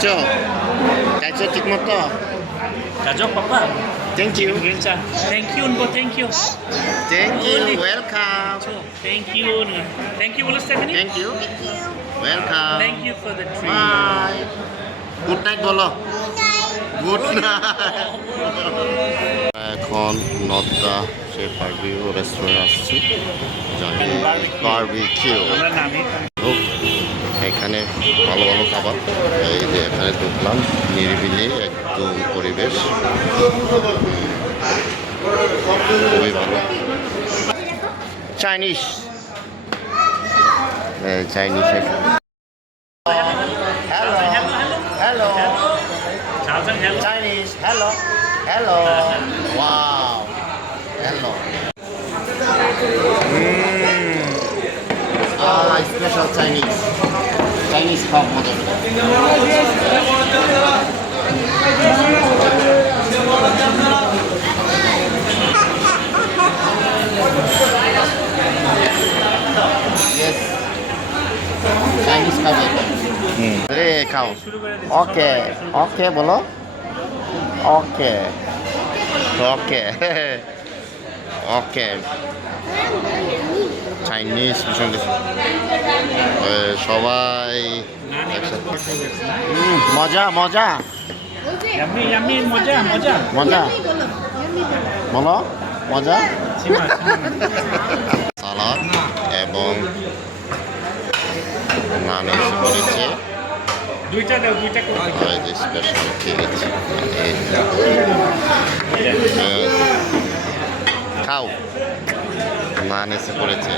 Chacho. Chacho, tikmo to. Chacho, papa. Thank you. Green. Thank you, unko. Thank you. Thank you. Welcome. Thank you. Thank you, bolo Stephanie. Thank you. Thank you. Welcome. Thank you for the treat. Bye. Good night, bolo. Good night. এখন নদ্দা সে পারবিউ restaurant আসছি Restaurant, পারবি কিউ আমরা নামি এখানে ভালো ভালো খাবার। এই যে এখানে ঢুকলাম, নিরিবিলি একদম পরিবেশ। খুবই ভালো। Chinese. Chinese hmm, Chinese. Chinese hello Chinese Chinese খাওয়া মজা. চাইনিজ খাবে রে খাও। ওকে ওকে বলো। ওকে। ওকে। ওকে চাইনিজ ভীষণ কিছু। সবাই মজা মজা। মজা বলো মজা। সালাদ এবং নান এসে করেছে দুইটা দাও দুইটা করে স্পেশাল ঠিক আছে খাও। মা এসে পড়েছে।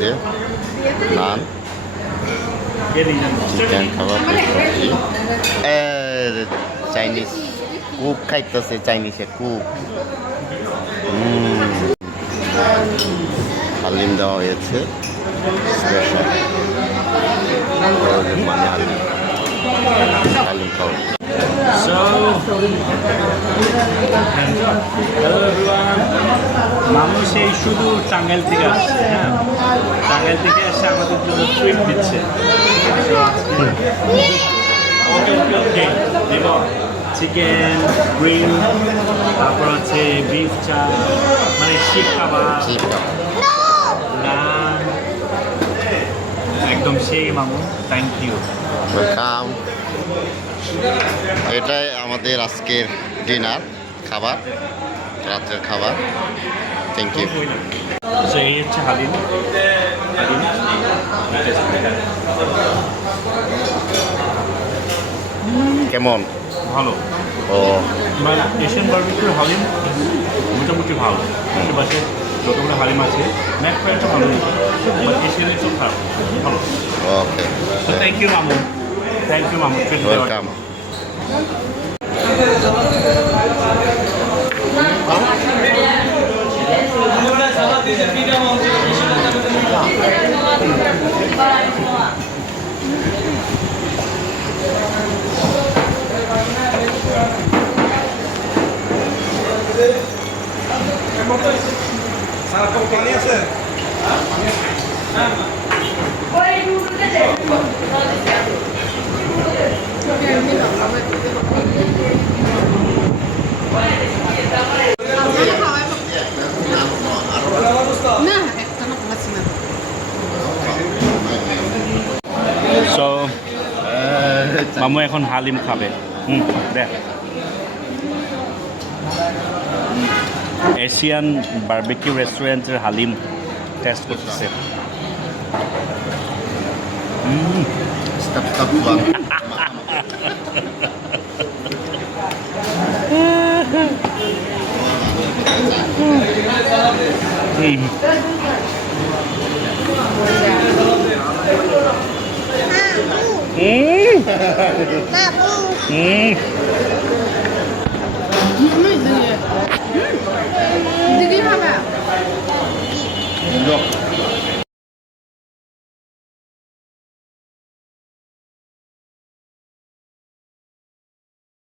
যে নান। চাইনিজ খাইতেছে হালিম দেওয়া হয়েছে। স্পেশাল So, হ্যালো এভরিওয়ান মামু সেই শুধু টাঙ্গাইল থেকে আসছে হ্যাঁ? টাঙ্গাইল থেকে এসে আমাদের জন্য ট্রিট দিচ্ছে চিকেন গ্রিল তারপর হচ্ছে বিফ চা মানে শিখ খাবার। একদম সেই মামু থ্যাংক ইউ ওয়েলকাম এটাই আমাদের আজকের ডিনার খাবার রাতের খাবার। থ্যাংক ইউ এই হচ্ছে হালিম। কেমন? ভালো। ও। এশিয়ান বার্বিকিউর হালিম মোটামুটি ভালো। আশেপাশে যতগুলো হালিম আছে ম্যাক ফ্রাইটা ভালো এশিয়ানের তো খারাপ ভালো। ওকে থ্যাংক ইউ মামু থ্যাংক ইউ মামু ওয়েলকাম না মামু এখন হালিম খাবে। হুম দেখ এশিয়ান বার্বিকিউ রেস্টুরেন্টের হালিম টেস্ট করতেছে। Stop, อืมดีอืม